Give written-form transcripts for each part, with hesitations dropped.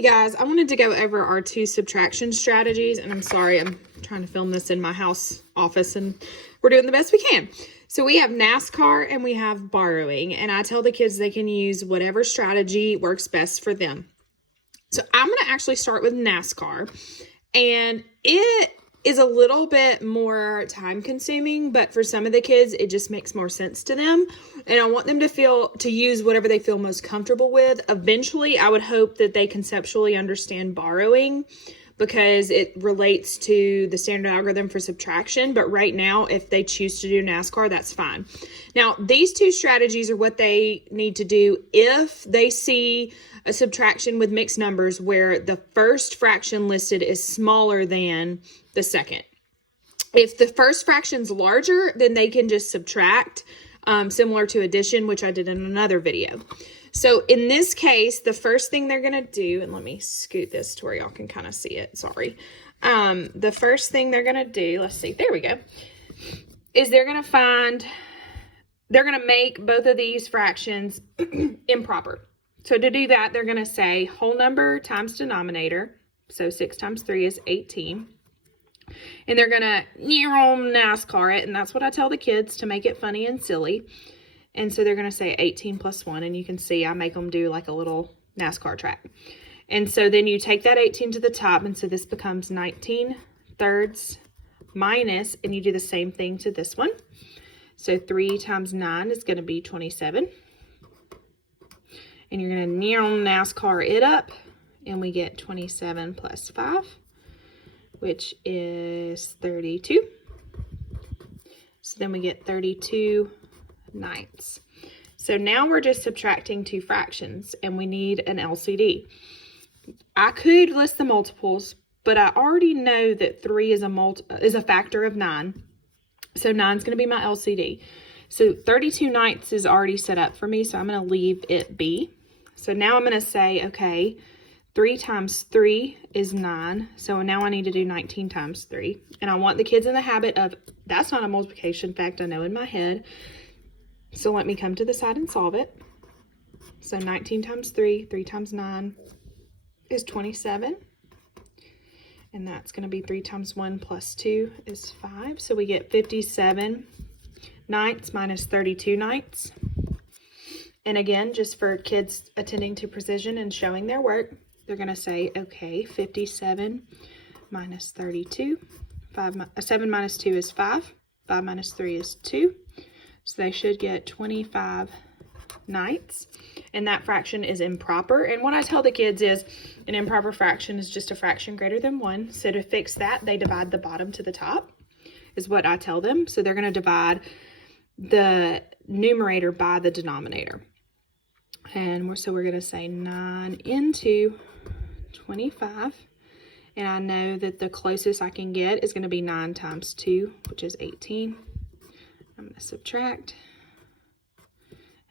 Hey guys, I wanted to go over our 2 subtraction strategies, and I'm sorry, I'm trying to film this in my house office and we're doing the best we can. So we have NASCAR and we have borrowing, and I tell the kids they can use whatever strategy works best for them. So I'm going to actually start with NASCAR, and it is a little bit more time consuming, but for some of the kids, it just makes more sense to them. And I want them to use whatever they feel most comfortable with. Eventually, I would hope that they conceptually understand borrowing because it relates to the standard algorithm for subtraction. But right now, if they choose to do NASCAR, that's fine. Now, these 2 strategies are what they need to do if they see a subtraction with mixed numbers where the first fraction listed is smaller than the second. If the first fraction's larger, then they can just subtract, similar to addition, which I did in another video. So in this case, the first thing they're going to do, and let me scoot this to where y'all can kind of see it, sorry. The first thing they're going to do, let's see, there we go, is they're going to make both of these fractions improper. So to do that, they're going to say whole number times denominator. So 6 times 3 is 18. And they're going to NASCAR it. And that's what I tell the kids to make it funny and silly. And so they're going to say 18 plus 1. And you can see I make them do like a little NASCAR track. And so then you take that 18 to the top. And so this becomes 19 thirds minus. And you do the same thing to this one. So 3 times 9 is going to be 27. And you're going to NASCAR it up, and we get 27 plus 5, which is 32. So then we get 32 ninths. So now we're just subtracting 2 fractions, and we need an LCD. I could list the multiples, but I already know that 3 is a factor of 9. So 9 is going to be my LCD. So 32 ninths is already set up for me, so I'm going to leave it be. So now I'm going to say, okay, 3 times 3 is 9. So now I need to do 19 times 3. And I want the kids in the habit of, that's not a multiplication fact I know in my head. So let me come to the side and solve it. So 19 times 3, 3 times 9 is 27. And that's going to be 3 times 1 plus 2 is 5. So we get 57 ninths minus 32 ninths. And again, just for kids attending to precision and showing their work, they're going to say, okay, 57 minus 32. 7 minus 2 is 5. 5 minus 3 is 2. So they should get 25 ninths. And that fraction is improper. And what I tell the kids is an improper fraction is just a fraction greater than 1. So to fix that, they divide the bottom to the top is what I tell them. So they're going to divide the numerator by the denominator. And so we're going to say 9 into 25. And I know that the closest I can get is going to be 9 times 2, which is 18. I'm going to subtract.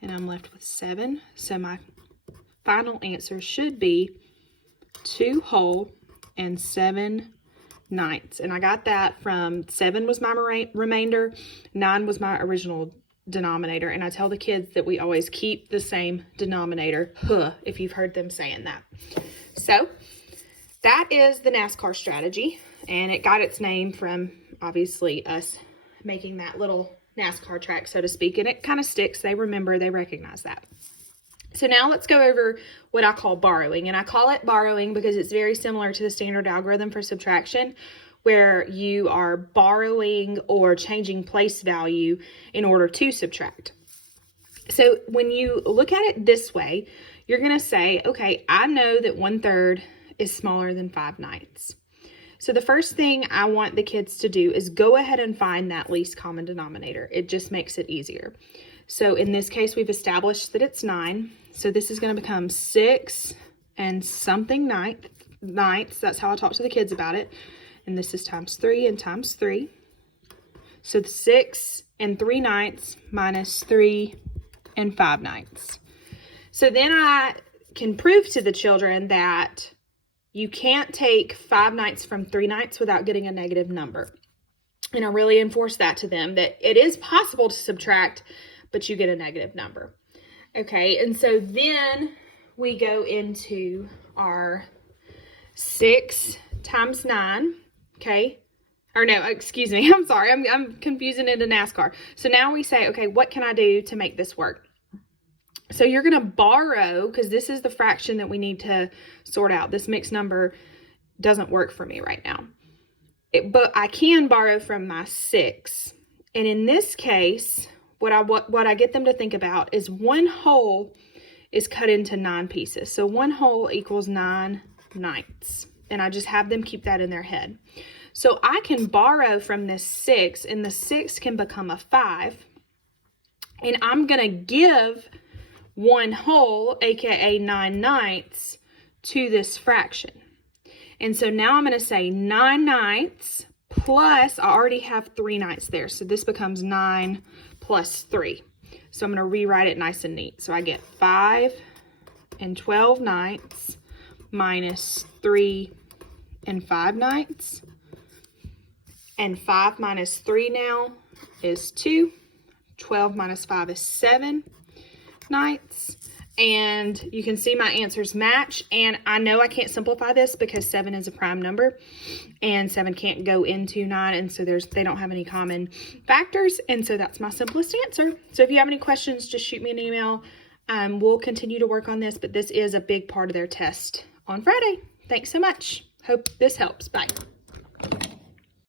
And I'm left with 7. So my final answer should be 2 whole and 7 ninths. And I got that from 7 was my remainder, 9 was my original denominator. And I tell the kids that we always keep the same denominator, if you've heard them saying that. So that is the NASCAR strategy. And it got its name from, obviously, us making that little NASCAR track, so to speak. And it kind of sticks. They remember, they recognize that. So now let's go over what I call borrowing. And I call it borrowing because it's very similar to the standard algorithm for subtraction, where you are borrowing or changing place value in order to subtract. So when you look at it this way, you're going to say, okay, I know that 1/3 is smaller than 5 ninths. So the first thing I want the kids to do is go ahead and find that least common denominator. It just makes it easier. So in this case, we've established that it's 9. So this is going to become 6 and something ninths. That's how I talk to the kids about it. And this is times 3 and times 3. So 6 and 3 ninths minus 3 and 5 ninths. So then I can prove to the children that you can't take 5 ninths from 3 ninths without getting a negative number. And I really enforce that to them, that it is possible to subtract, but you get a negative number. Okay, and so then we go into our 6 times 9, okay? Or no, excuse me, I'm sorry, I'm confusing it to NASCAR. So now we say, okay, what can I do to make this work? So you're going to borrow, because this is the fraction that we need to sort out. This mixed number doesn't work for me right now. But I can borrow from my 6. And in this case, what I get them to think about is 1 whole is cut into 9 pieces. So 1 whole equals 9/9. And I just have them keep that in their head. So I can borrow from this 6, and the 6 can become a 5. And I'm going to give 1 whole, aka 9/9, to this fraction. And so now I'm going to say 9/9 plus, I already have 3/9 there. So this becomes 9 plus 3. So I'm going to rewrite it nice and neat. So I get 5 and 12/9 minus 3 and 5/9. And 5 minus 3 now is 2. 12 minus 5 is 7/9. And you can see my answers match. And I know I can't simplify this because 7 is a prime number and 7 can't go into 9. And so they don't have any common factors. And so that's my simplest answer. So if you have any questions, just shoot me an email. We'll continue to work on this, but this is a big part of their test on Friday. Thanks so much. Hope this helps. Bye.